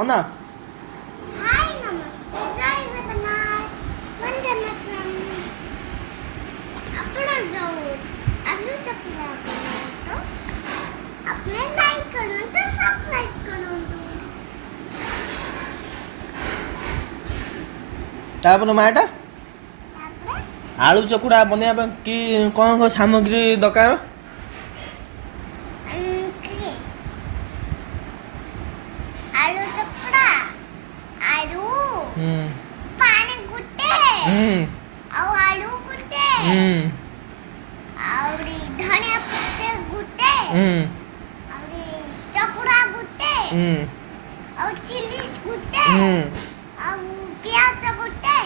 ଅନା हाय नमस्ते जय जगन्नाथ वंदे मातरम अपना जाओ आलू चकला तो अपने लाइक करो तो सब्सक्राइब करो ତାପରେ ମାଟା तापरे ଆଳୁ ଚକୁଡ଼ା ବନେଇବା ପାଇଁ କି କ'ଣ କ'ଣ ସାମଗ୍ରୀ ଦରକାର? किए आलू चकड़ा आलू ହୁଁ पानी गुटे ହୁଁ ଆଉ ଆଳୁ ଗୁଟେ ହୁଁ ଆଉରି ଧନିଆ ପତ୍ର ଗୁଟେ ହୁଁ ଆଉରି ଚକୁଡ଼ା ଗୁଟେ ହୁଁ ଆଉ ଚିଲିସ୍ ଗୁଟେ ହୁଁ ଆଉ ପିଆଜ ଗୁଟେ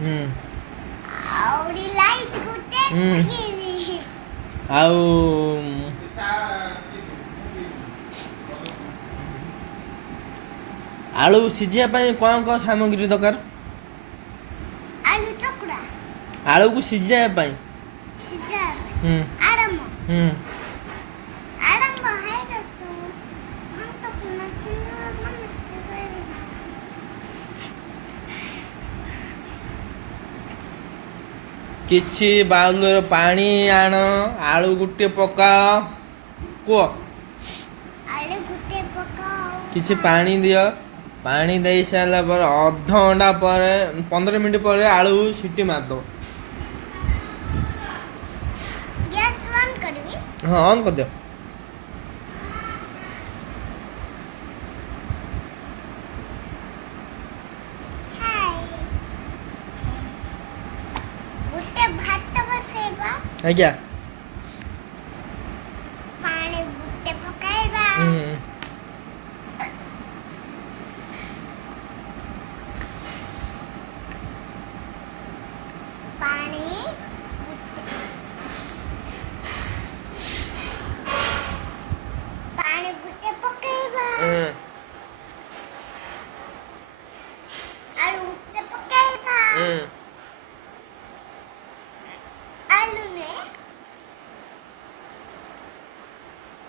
ହୁଁ ଆଉରି ଲାଇଟ୍ ଗୁଟେ ହୁଁ। ଆଉ ଆଳୁ ସିଝିବା ପାଇଁ କ'ଣ କ'ଣ ସାମଗ୍ରୀ ଦରକାର? ଆଳୁ ଚକୁଡ଼ା ଆଳୁକୁ ସିଝାଇବା ପାଇଁ ସିଝା ହୁଁ ଆରମ୍ଭ ହୁଁ ଆରମ୍ଭ ହେଇଯାଉ हम तो नमस्ते जय जगन्नाथ କିଛି ବାଉଲରେ ପାଣି ଆଣ ଆଳୁ ଗୋଟେ ପକାଅ କୁହ ଆଳୁ ଗୁଟେ ପକାଅ କିଛି ପାଣି ଦିଅ ପାଣି ଦେଇ ସାରିଲା ପରେ ଅଧଘଣ୍ଟା ପରେ 15 ମିନିଟ୍ ପରେ ଆଳୁ ସିଟି ମାରିଦେବ। ଗ୍ୟାସ୍ ବନ୍ଦ କରିବି ହଁ ଅନ୍ କରିଦିଅ। ହାଇ ଗୁଟେ ଭାତ ବସେଇବା ଆଜ୍ଞା ପାଣି ଗୁଟେ ପକାଇବା ହୁଁ ପାଣି ପାଣି ଗୁଟେ ପକାଇବା ହୁଁ ଆଳୁ ଗୁଟେ ପକାଇବା ହୁଁ ଆଳୁ ନେ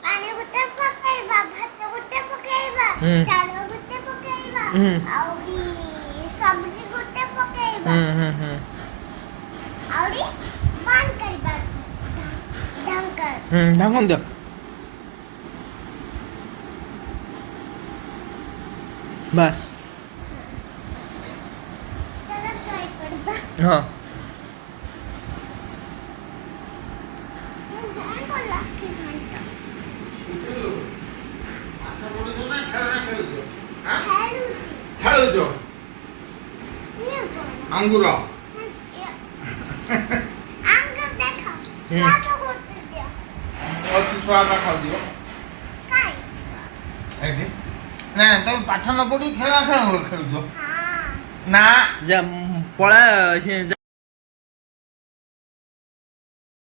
ପାଣି ଗୁଟେ ପକାଇବା ଭାତ ଗୁଟେ ପକାଇବା ହୁଁ। ଚାଉଳ ଗୁଟେ ପକାଇବା ହୁଁ। ଆଉରି ସବ୍ଜି ଗୁଟେ ପକାଇବା ହୁଁ ହୁଁ ହୁଁ ଆଉରି ବନ୍ଦ କରିବା ଢଙ୍କର ହୁଁ ଢାଙ୍କନ ଦିଅ। ବାସ୍ ଚାଲ ଶୋଇ ପଡ଼ିବା ହଁ ମୁଁ କଣ ଲକ୍ଷ୍ମୀ ଘଣ୍ଟ ଖେଳୁଛି ଇଏ କଣ ଆଙ୍ଗୁର ଆଙ୍ଗ ଦେଖ ଛୁଆଟା ଗୋଟେ ଦିଅ ଅଛି ଛୁଆ ବା ଖାଉଥିବ କାଇଁ ଏଠି ନା ତମେ ପାଠ ନ ପଢି ଖେଳୁଛ ହଁ ନା ଯା ପଳା ସେ